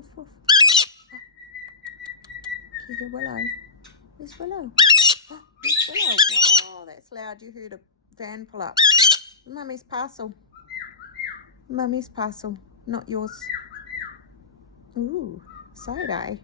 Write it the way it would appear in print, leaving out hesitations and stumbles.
Woof, woof. Can you hear Willow? Where's Willow? There's Willow. Whoa, that's loud. You heard a van pull up. Mummy's parcel. Mummy's parcel, not yours. Ooh, soda.